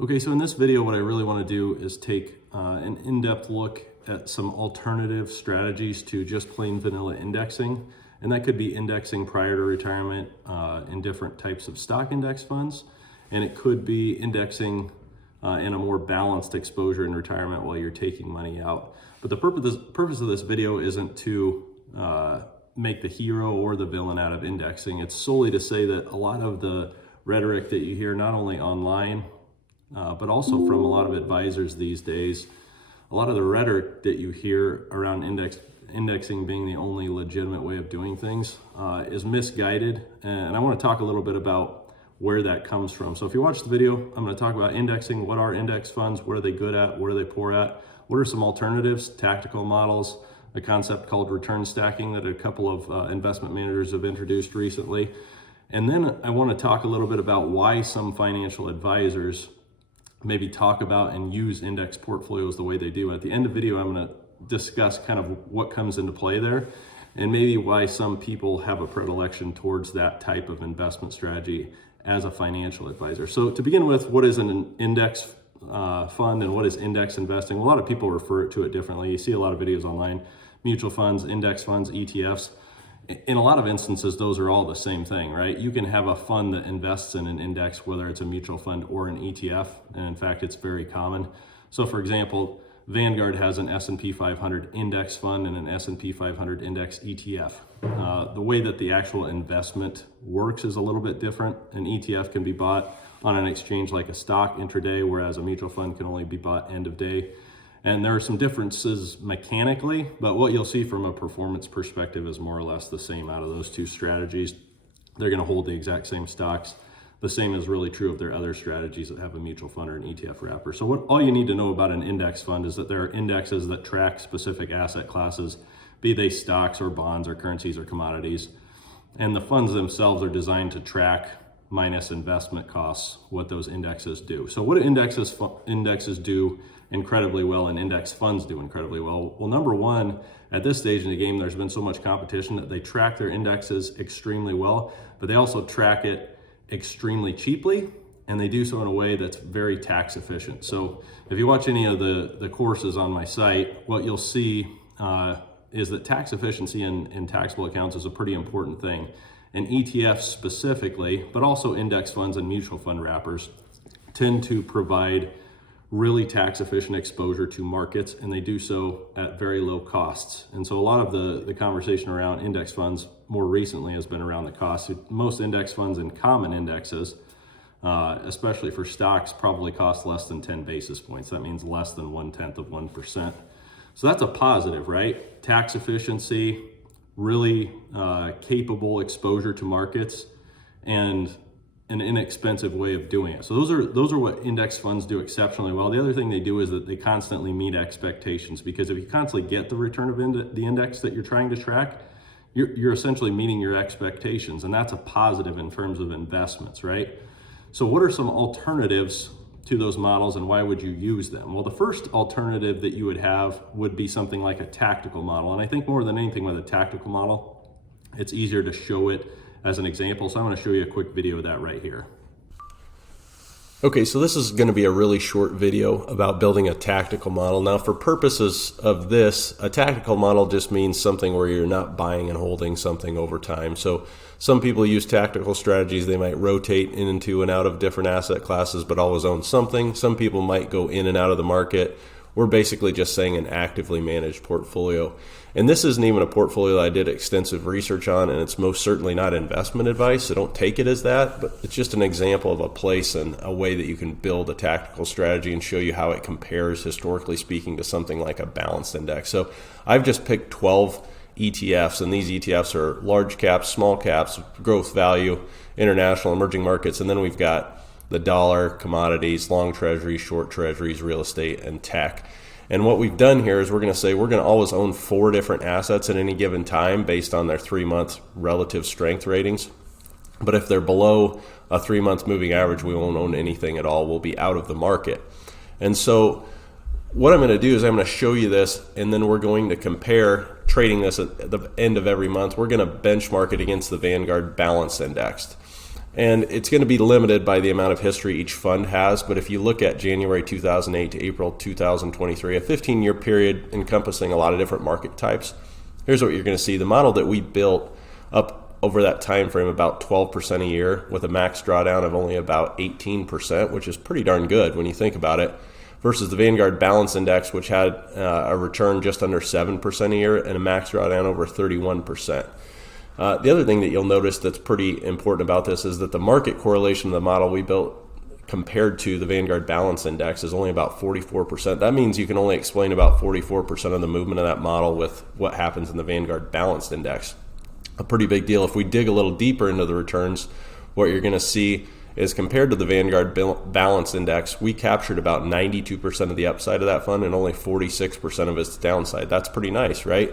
Okay, so in this video, what I really want to do is take an in-depth look at some alternative strategies to just plain vanilla indexing. And that could be indexing prior to retirement in different types of stock index funds. And it could be indexing in a more balanced exposure in retirement while you're taking money out. But the purpose of this video isn't to make the hero or the villain out of indexing. It's solely to say that a lot of the rhetoric that you hear, not only online, but also from a lot of advisors these days, a lot of the rhetoric that you hear around indexing being the only legitimate way of doing things is misguided. And I want to talk a little bit about where that comes from. So if you watch the video, I'm going to talk about indexing. What are index funds? What are they good at? What are they poor at? What are some alternatives, tactical models, a concept called return stacking that a couple of investment managers have introduced recently. And then I want to talk a little bit about why some financial advisors maybe talk about and use index portfolios the way they do. And at the end of the video, I'm going to discuss kind of what comes into play there and maybe why some people have a predilection towards that type of investment strategy as a financial advisor. So to begin with, what is an index fund and what is index investing? A lot of people refer to it differently. You see a lot of videos online, mutual funds, index funds, ETFs. In a lot of instances, those are all the same thing, right? You can have a fund that invests in an index, whether it's a mutual fund or an ETF. And in fact, it's very common. So for example, Vanguard has an S&P 500 index fund and an S&P 500 index ETF. The way that the actual investment works is a little bit different. An ETF can be bought on an exchange like a stock intraday, whereas a mutual fund can only be bought end of day. And there are some differences mechanically, but what you'll see from a performance perspective is more or less the same out of those two strategies. They're going to hold the exact same stocks. The same is really true of their other strategies that have a mutual fund or an ETF wrapper. So all you need to know about an index fund is that there are indexes that track specific asset classes, be they stocks or bonds or currencies or commodities. And the funds themselves are designed to track minus investment costs, what those indexes do. So what do indexes do incredibly well and index funds do incredibly well? Well, number one, at this stage in the game, there's been so much competition that they track their indexes extremely well, but they also track it extremely cheaply, and they do so in a way that's very tax efficient. So if you watch any of the courses on my site, what you'll see is that tax efficiency in taxable accounts is a pretty important thing. And ETFs specifically, but also index funds and mutual fund wrappers tend to provide really tax efficient exposure to markets, and they do so at very low costs. And so a lot of the conversation around index funds more recently has been around the cost. Most index funds and common indexes, especially for stocks, probably cost less than 10 basis points. That means less than 1/10%. So that's a positive, right? Tax efficiency, really capable exposure to markets, and an inexpensive way of doing it. So those are what index funds do exceptionally well. The other thing they do is that they constantly meet expectations, because if you constantly get the return of the index that you're trying to track, you're essentially meeting your expectations, and that's a positive in terms of investments, right? So what are some alternatives to those models, and why would you use them? Well, the first alternative that you would have would be something like a tactical model. And I think more than anything with a tactical model, it's easier to show it as an example. So I'm going to show you a quick video of that right here. Okay, so this is going to be a really short video about building a tactical model. Now, for purposes of this, a tactical model just means something where you're not buying and holding something over time. So some people use tactical strategies. They might rotate into and out of different asset classes, but always own something. Some people might go in and out of the market. We're basically just saying an actively managed portfolio. And this isn't even a portfolio that I did extensive research on, and it's most certainly not investment advice, so don't take it as that, but it's just an example of a place and a way that you can build a tactical strategy and show you how it compares, historically speaking, to something like a balanced index. So I've just picked 12 ETFs, and these ETFs are large caps, small caps, growth value, international, emerging markets, and then we've got the dollar, commodities, long treasuries, short treasuries, real estate, and tech. And what we've done here is we're going to say we're going to always own 4 different assets at any given time based on their 3-month relative strength ratings. But if they're below a 3-month moving average, we won't own anything at all. We'll be out of the market. And so what I'm going to do is I'm going to show you this, and then we're going to compare trading this at the end of every month. We're going to benchmark it against the Vanguard Balanced Indexed. And it's going to be limited by the amount of history each fund has. But if you look at January 2008 to April 2023, a 15-year period encompassing a lot of different market types, here's what you're going to see. The model that we built up over that time frame, about 12% a year with a max drawdown of only about 18%, which is pretty darn good when you think about it, versus the Vanguard Balance Index, which had a return just under 7% a year and a max drawdown over 31%. The other thing that you'll notice that's pretty important about this is that the market correlation of the model we built compared to the Vanguard Balance Index is only about 44%. That means you can only explain about 44% of the movement of that model with what happens in the Vanguard Balanced Index. A pretty big deal. If we dig a little deeper into the returns, what you're going to see is compared to the Vanguard Balance Index, we captured about 92% of the upside of that fund and only 46% of its downside. That's pretty nice, right?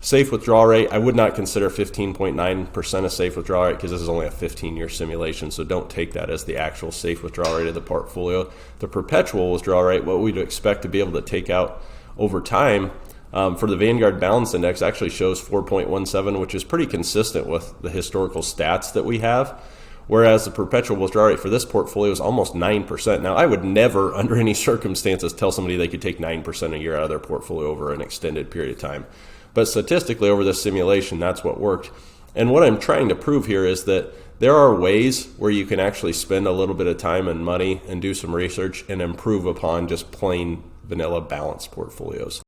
Safe withdrawal rate, I would not consider 15.9% a safe withdrawal rate because this is only a 15-year simulation, so don't take that as the actual safe withdrawal rate of the portfolio. The perpetual withdrawal rate, what we'd expect to be able to take out over time for the Vanguard Balance Index actually shows 4.17, which is pretty consistent with the historical stats that we have, whereas the perpetual withdrawal rate for this portfolio is almost 9%. Now, I would never, under any circumstances, tell somebody they could take 9% a year out of their portfolio over an extended period of time. But statistically, over this simulation, that's what worked. And what I'm trying to prove here is that there are ways where you can actually spend a little bit of time and money and do some research and improve upon just plain vanilla balanced portfolios.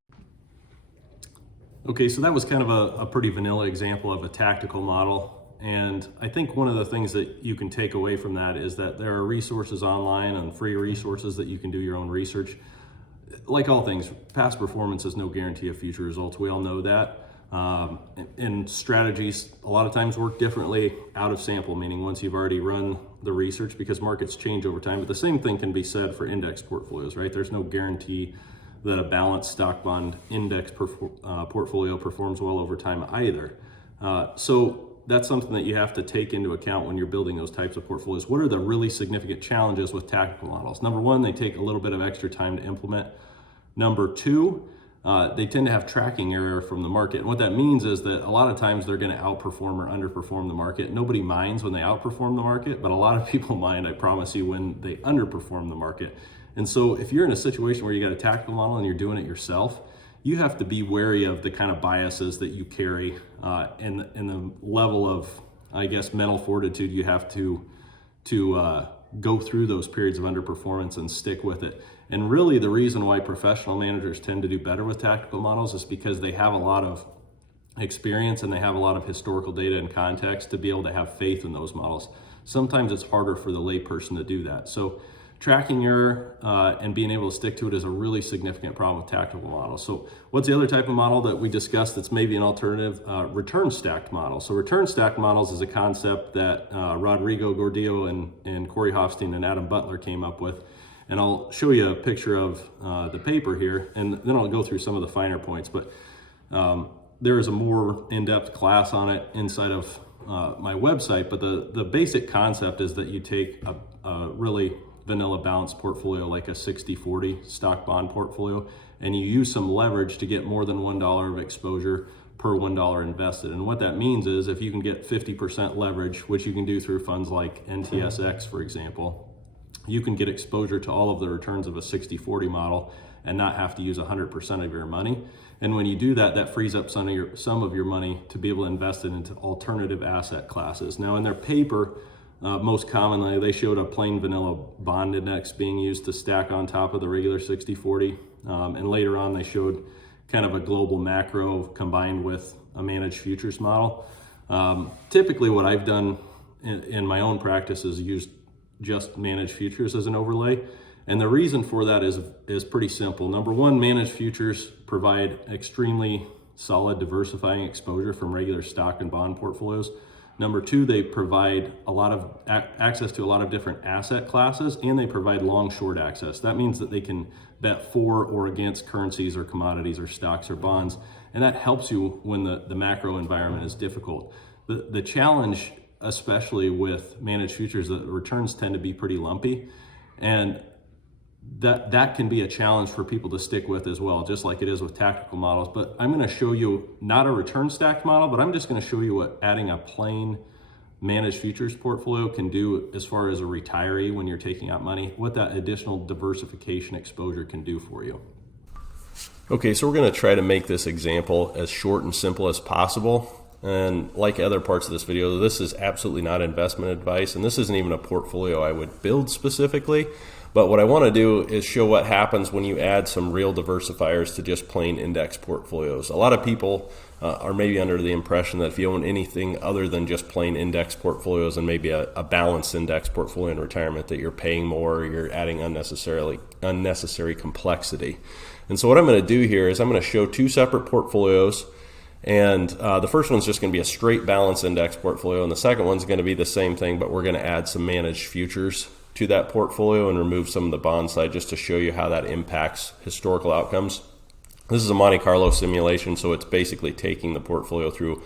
Okay, so that was kind of a pretty vanilla example of a tactical model. And I think one of the things that you can take away from that is that there are resources online and free resources that you can do your own research. Like all things, past performance is no guarantee of future results. We all know that. And strategies a lot of times work differently out of sample, meaning once you've already run the research, because markets change over time. But the same thing can be said for index portfolios, right? There's no guarantee that a balanced stock bond index portfolio performs well over time either. So that's something that you have to take into account when you're building those types of portfolios. What are the really significant challenges with tactical models? Number one, they take a little bit of extra time to implement. Number two, they tend to have tracking error from the market. And what that means is that a lot of times they're going to outperform or underperform the market. Nobody minds when they outperform the market, but a lot of people mind, I promise you, when they underperform the market. And so if you're in a situation where you got a tactical model and you're doing it yourself, you have to be wary of the kind of biases that you carry and the level of, I guess, mental fortitude you have to go through those periods of underperformance and stick with it. And really the reason why professional managers tend to do better with tactical models is because they have a lot of experience and they have a lot of historical data and context to be able to have faith in those models. Sometimes it's harder for the layperson to do that. So tracking error and being able to stick to it is a really significant problem with tactical models. So what's the other type of model that we discussed that's maybe an alternative? Return stacked model. So return stacked models is a concept that Rodrigo Gordillo and Corey Hofstein and Adam Butler came up with. And I'll show you a picture of the paper here, and then I'll go through some of the finer points. But there is a more in-depth class on it inside of my website. But the basic concept is that you take a really vanilla balanced portfolio like a 60-40 stock bond portfolio, and you use some leverage to get more than $1 of exposure per $1 invested. And what that means is if you can get 50% leverage, which you can do through funds like NTSX, for example, you can get exposure to all of the returns of a 60-40 model and not have to use 100% of your money. And when you do that, that frees up some of your money to be able to invest it into alternative asset classes. Now in their paper, most commonly, they showed a plain vanilla bond index being used to stack on top of the regular 60-40. And later on, they showed kind of a global macro combined with a managed futures model. Typically, what I've done in my own practice is used just managed futures as an overlay. And the reason for that is pretty simple. Number one, managed futures provide extremely solid diversifying exposure from regular stock and bond portfolios. Number two, they provide a lot of access to a lot of different asset classes, and they provide long short access. That means that they can bet for or against currencies or commodities or stocks or bonds. And that helps you when the macro environment is difficult. The challenge, especially with managed futures, the returns tend to be pretty lumpy. And that can be a challenge for people to stick with as well, just like it is with tactical models. But I'm going to show you not a return stacked model, but I'm just going to show you what adding a plain managed futures portfolio can do as far as a retiree when you're taking out money, what that additional diversification exposure can do for you. Okay, so we're going to try to make this example as short and simple as possible. And like other parts of this video, this is absolutely not investment advice, and this isn't even a portfolio I would build specifically. But what I want to do is show what happens when you add some real diversifiers to just plain index portfolios. A lot of people are maybe under the impression that if you own anything other than just plain index portfolios and maybe a balanced index portfolio in retirement, that you're paying more or you're adding unnecessary complexity. And so what I'm going to do here is I'm going to show two separate portfolios. And the first one's just going to be a straight balance index portfolio, and the second one's going to be the same thing, but we're going to add some managed futures to that portfolio and remove some of the bond side just to show you how that impacts historical outcomes. This is a Monte Carlo simulation, so it's basically taking the portfolio through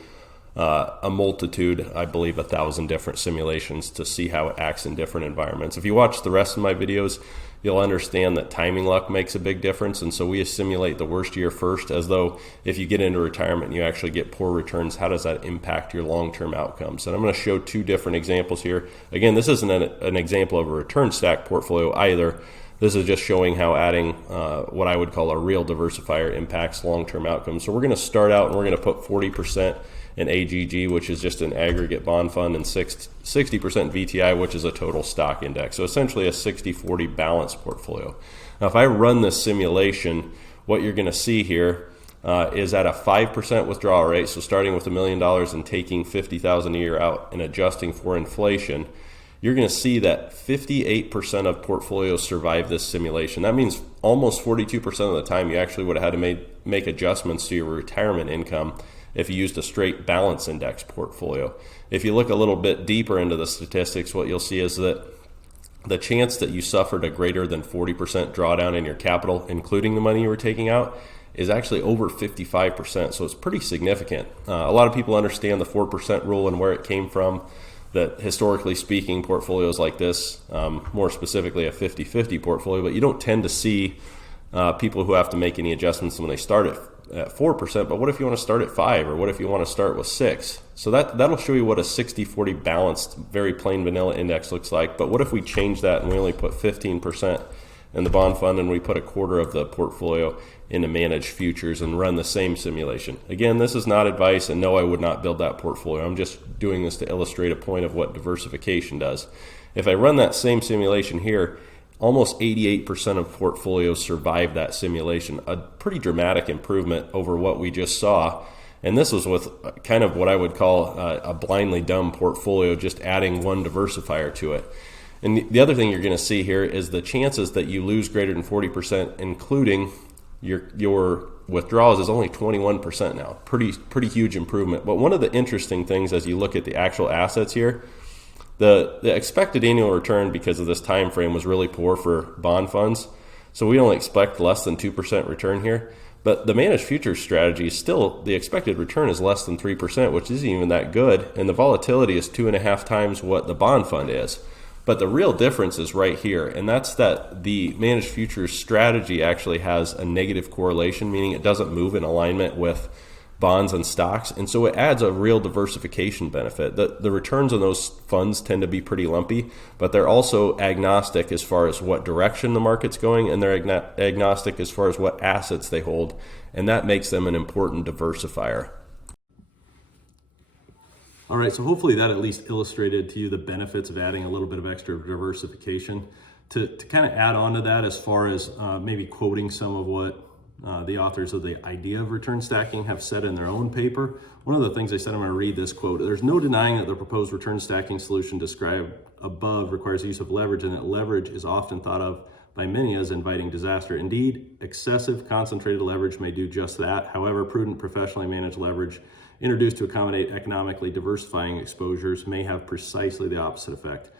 a multitude, I believe 1,000 different simulations to see how it acts in different environments. If you watch the rest of my videos, you'll understand that timing luck makes a big difference, and so we simulate the worst year first, as though if you get into retirement and you actually get poor returns, how does that impact your long-term outcomes? And I'm going to show two different examples here. Again, this isn't an example of a return stack portfolio either. This is just showing how adding what I would call a real diversifier impacts long-term outcomes. So we're going to start out and we're going to put 40% in AGG, which is just an aggregate bond fund, and 60% VTI, which is a total stock index. So essentially a 60-40 balanced portfolio. Now, if I run this simulation, what you're going to see here is at a 5% withdrawal rate. So starting with $1 million and taking $50,000 a year out and adjusting for inflation, you're going to see that 58% of portfolios survive this simulation. That means almost 42% of the time you actually would have had to make adjustments to your retirement income if you used a straight balance index portfolio. If you look a little bit deeper into the statistics, what you'll see is that the chance that you suffered a greater than 40% drawdown in your capital, including the money you were taking out, is actually over 55%. So it's pretty significant. A lot of people understand the 4% rule and where it came from, that historically speaking, portfolios like this, more specifically a 50-50 portfolio, but you don't tend to see people who have to make any adjustments when they start at 4%, but what if you want to start at 5, or what if you want to start with 6? So that'll show you what a 60-40 balanced, very plain vanilla index looks like. But what if we change that and we only put 15% in the bond fund and we put a quarter of the portfolio into managed futures and run the same simulation? Again, this is not advice, and no, I would not build that portfolio. I'm just doing this to illustrate a point of what diversification does. If I run that same simulation here, almost 88% of portfolios survive that simulation, a pretty dramatic improvement over what we just saw. And this was with kind of what I would call a blindly dumb portfolio, just adding one diversifier to it. And the other thing you're going to see here is the chances that you lose greater than 40%, including your withdrawals, is only 21% now. Pretty huge improvement. But one of the interesting things as you look at the actual assets here, the expected annual return because of this time frame was really poor for bond funds. So we only expect less than 2% return here. But the managed futures strategy is still, the expected return is less than 3%, which isn't even that good. And the volatility is 2.5 times what the bond fund is. But the real difference is right here, and that's that the managed futures strategy actually has a negative correlation, meaning it doesn't move in alignment with bonds and stocks, and so it adds a real diversification benefit. The returns on those funds tend to be pretty lumpy, but they're also agnostic as far as what direction the market's going, and they're agnostic as far as what assets they hold, and that makes them an important diversifier. All right, so hopefully that at least illustrated to you the benefits of adding a little bit of extra diversification. To kind of add on to that, as far as maybe quoting some of what the authors of the idea of return stacking have said in their own paper. One of the things they said, I'm going to read this quote: "There's no denying that the proposed return stacking solution described above requires the use of leverage, and that leverage is often thought of by many as inviting disaster. Indeed, excessive concentrated leverage may do just that. However, prudent, professionally managed leverage introduced to accommodate economically diversifying exposures may have precisely the opposite effect."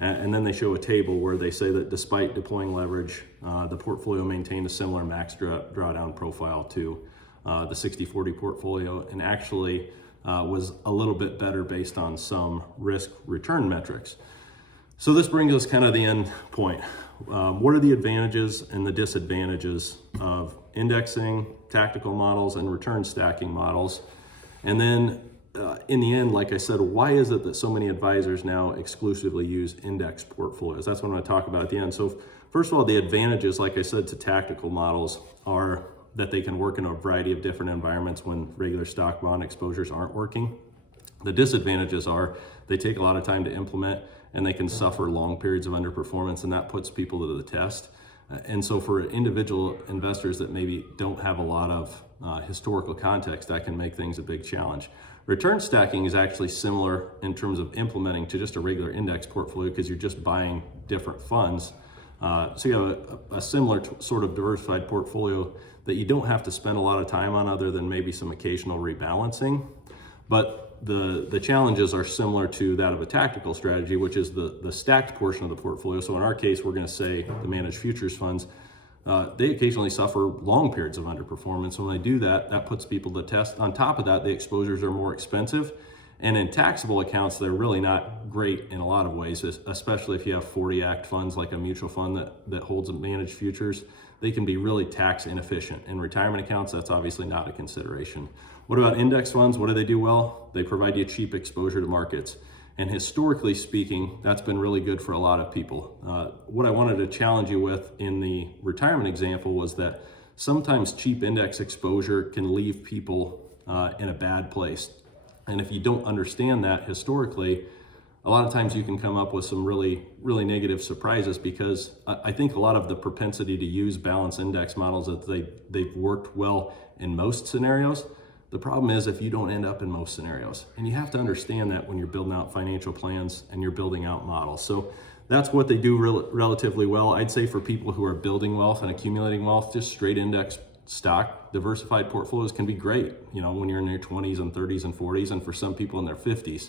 And then they show a table where they say that despite deploying leverage, the portfolio maintained a similar max drawdown profile to the 60-40 portfolio, and actually was a little bit better based on some risk return metrics. So this brings us kind of the end point. What are the advantages and the disadvantages of indexing, tactical models, and return stacking models? And then in the end, like I said, why is it that so many advisors now exclusively use index portfolios? That's what I'm going to talk about at the end. So first of all, the advantages, like I said, to tactical models are that they can work in a variety of different environments when regular stock bond exposures aren't working. The disadvantages are they take a lot of time to implement and they can suffer long periods of underperformance, and that puts people to the test. And so for individual investors that maybe don't have a lot of historical context, that can make things a big challenge. Return stacking is actually similar in terms of implementing to just a regular index portfolio because you're just buying different funds. So you have a similar sort of diversified portfolio that you don't have to spend a lot of time on other than maybe some occasional rebalancing. But the challenges are similar to that of a tactical strategy, which is the stacked portion of the portfolio. So in our case, we're going to say the managed futures funds, they occasionally suffer long periods of underperformance. So when they do that, that puts people to test. On top of that, the exposures are more expensive. And in taxable accounts, they're really not great in a lot of ways, especially if you have 40 Act funds like a mutual fund that holds managed futures. They can be really tax inefficient. In retirement accounts, that's obviously not a consideration. What about index funds? What do they do well? They provide you cheap exposure to markets. And historically speaking, that's been really good for a lot of people. What I wanted to challenge you with in the retirement example was that sometimes cheap index exposure can leave people in a bad place. And if you don't understand that historically, a lot of times you can come up with some really, really negative surprises, because I think a lot of the propensity to use balanced index models that they've worked well in most scenarios. The problem is if you don't end up in most scenarios, and you have to understand that when you're building out financial plans and you're building out models. So that's what they do relatively well. I'd say for people who are building wealth and accumulating wealth, just straight index stock diversified portfolios can be great, when you're in your 20s and 30s and 40s, and for some people in their 50s.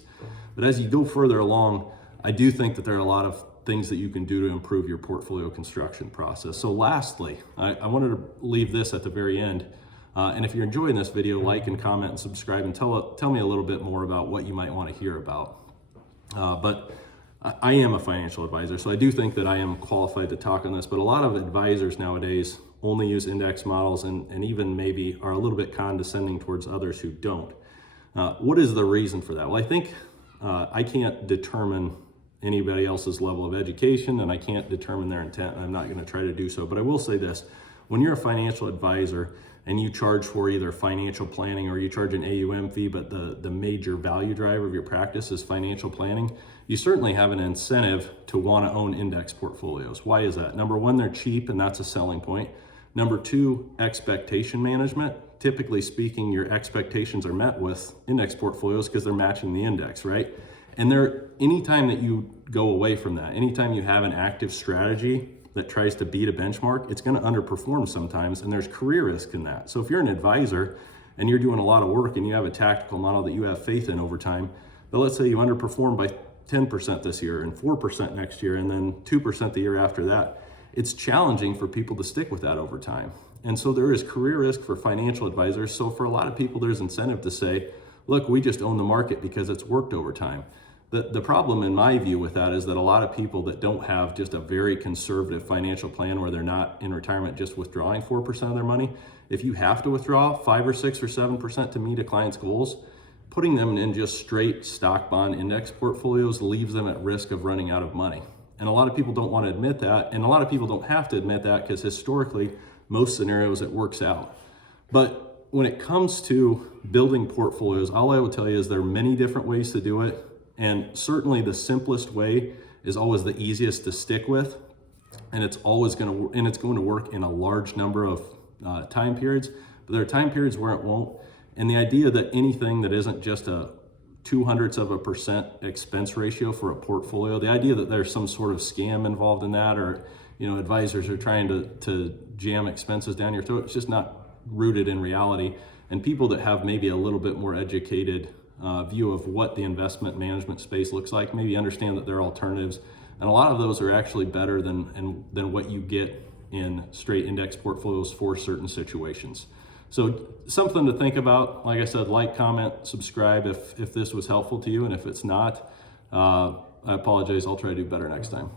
But as you go further along, I do think that there are a lot of things that you can do to improve your portfolio construction process. So lastly, I wanted to leave this at the very end. And if you're enjoying this video, like and comment and subscribe, and tell me a little bit more about what you might want to hear about. But I am a financial advisor, so I do think that I am qualified to talk on this, but a lot of advisors nowadays only use index models and even maybe are a little bit condescending towards others who don't. What is the reason for that? Well, I think I can't determine anybody else's level of education, and I can't determine their intent, and I'm not going to try to do so. But I will say this: when you're a financial advisor and you charge for either financial planning or you charge an AUM fee, but the major value driver of your practice is financial planning, you certainly have an incentive to want to own index portfolios. Why is that? Number one, they're cheap, and that's a selling point. Number two, expectation management. Typically speaking, your expectations are met with index portfolios because they're matching the index, right? And anytime that you go away from that, anytime you have an active strategy that tries to beat a benchmark, it's going to underperform sometimes, and there's career risk in that. So if you're an advisor and you're doing a lot of work and you have a tactical model that you have faith in over time, but let's say you underperform by 10% this year and 4% next year and then 2% the year after that, it's challenging for people to stick with that over time. And so there is career risk for financial advisors. So for a lot of people, there's incentive to say, look, we just own the market because it's worked over time. The problem in my view with that is that a lot of people that don't have just a very conservative financial plan where they're not in retirement just withdrawing 4% of their money, if you have to withdraw 5 or 6 or 7% to meet a client's goals, putting them in just straight stock bond index portfolios leaves them at risk of running out of money. And a lot of people don't want to admit that, and a lot of people don't have to admit that because historically, most scenarios it works out. But when it comes to building portfolios, all I will tell you is there are many different ways to do it. And certainly the simplest way is always the easiest to stick with. And it's always going to work in a large number of time periods. But there are time periods where it won't. And the idea that anything that isn't just a 0.02% expense ratio for a portfolio, the idea that there's some sort of scam involved in that, or advisors are trying to jam expenses down your throat, it's just not rooted in reality. And people that have maybe a little bit more educated view of what the investment management space looks like maybe understand that there are alternatives, and a lot of those are actually better than what you get in straight index portfolios for certain situations. So something to think about. Like I said, like, comment, subscribe if this was helpful to you, and if it's not, I apologize. I'll try to do better next time.